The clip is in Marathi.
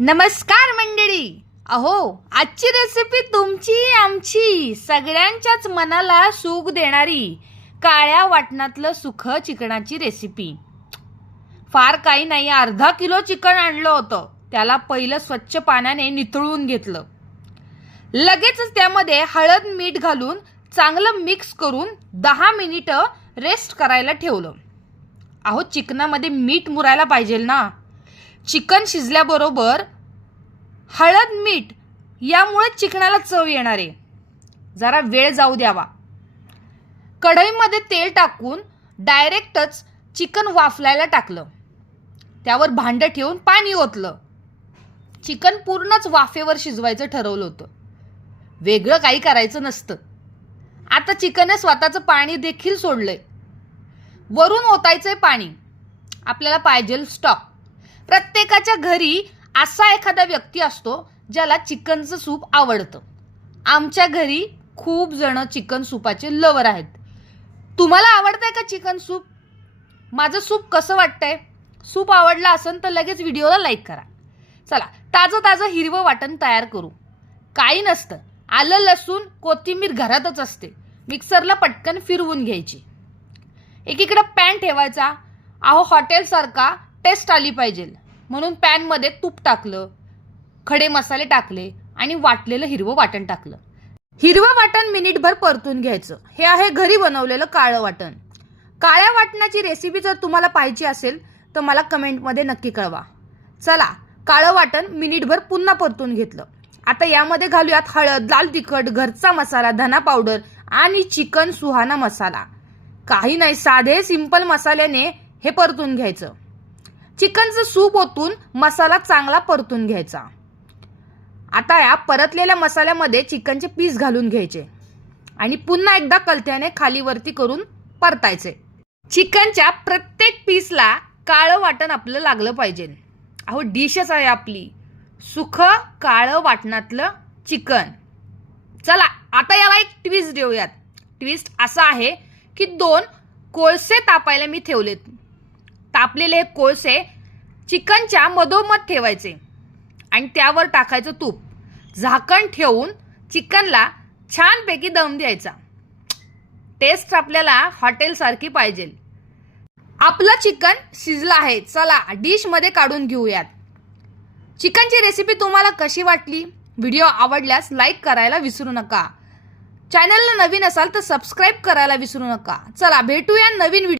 नमस्कार मंडळी. अहो, आजची रेसिपी तुमची आमची सगळ्यांच्याच मनाला सुख देणारी काळ्या वाटणातलं सुख चिकनाची रेसिपी. फार काही नाही, अर्धा किलो चिकन आणलं होतं. त्याला पहिलं स्वच्छ पाण्याने नितळून घेतलं. लगेचच त्यामध्ये हळद मीठ घालून चांगलं मिक्स करून 10 मिनिटं रेस्ट करायला ठेवलं. अहो, चिकनामध्ये मीठ मुरायला पाहिजे ना. चिकन शिजल्याबरोबर हळद मीठ यामुळे चिकनाला चव येणार आहे. जरा वेळ जाऊ द्यावा. कढईमध्ये तेल टाकून डायरेक्टच चिकन वाफलायला टाकलं. त्यावर भांडं ठेवून पाणी ओतलं. चिकन पूर्णच वाफेवर शिजवायचं ठरवलं होतं. वेगळं काही करायचं नसतं. आता चिकनने स्वतःचं पाणी देखील सोडलंय. वरून ओतायचंय पाणी. आपल्याला पाहिजे स्टॉक. प्रत्येकाच्या घरी असा एखादा व्यक्ती असतो ज्याला चिकनचं सूप आवडतं. आमच्या घरी खूप जण चिकन सूपाचे लवर आहेत. तुम्हाला आवडतंय का चिकन सूप? माझं सूप कसं वाटतंय? सूप आवडला असेल तर लगेच व्हिडिओला लाईक करा. चला, ताजं हिरवं वाटण तयार करू. काही नसतं. आलं लसूण कोथिंबीर घरातच असते. मिक्सरला पटकन फिरवून घ्यायची. एकीकडे पॅन ठेवायचा. अहो, हॉटेलसारखा टेस्ट आली पाहिजे म्हणून पॅनमध्ये तूप टाकलं, खडे मसाले टाकले आणि वाटलेलं हिरवं वाटण टाकलं. हिरवं वाटण मिनिटभर परतून घ्यायचं. हे आहे घरी बनवलेलं काळं वाटण. काळ्या वाटणाची रेसिपी जर तुम्हाला पाहिजे असेल तर मला कमेंटमध्ये नक्की कळवा. चला, काळं वाटण मिनिटभर पुन्हा परतून घेतलं. आता यामध्ये घालूयात हळद, लाल तिखट, घरचा मसाला, धना पावडर आणि चिकन सुहाना मसाला. काही नाही, साधे सिंपल मसाल्याने हे परतून घ्यायचं. चिकनचं सूप ओतून मसाला चांगला परतून घ्यायचा. आता या परतलेल्या मसाल्यामध्ये चिकनचे पीस घालून घ्यायचे आणि पुन्हा एकदा कलथ्याने खाली वरती करून परतायचे. चिकनच्या प्रत्येक पीसला काळं वाटण आपलं लागलं पाहिजे. अहो, डिशच आहे आपली सुख काळं वाटणातलं चिकन. चला, आता याला एक ट्विस्ट देऊयात. ट्विस्ट असा आहे की 2 कोळसे तापायला मी ठेवलेत. तापलेले कोळसे चिकनच्या मधोमध ठेवायचे आणि त्यावर टाकायचं तूप. झाकण ठेवून चिकनला छानपैकी दम द्यायचा. टेस्ट आपल्याला हॉटेलसारखी पाहिजे. आपलं चिकन शिजलं आहे. चला, डिशमध्ये काढून घेऊयात. चिकनची रेसिपी तुम्हाला कशी वाटली? व्हिडिओ आवडल्यास लाईक करायला विसरू नका. चॅनलला नवीन असाल तर सबस्क्राईब करायला विसरू नका. चला, भेटूया नवीन व्हिडिओ.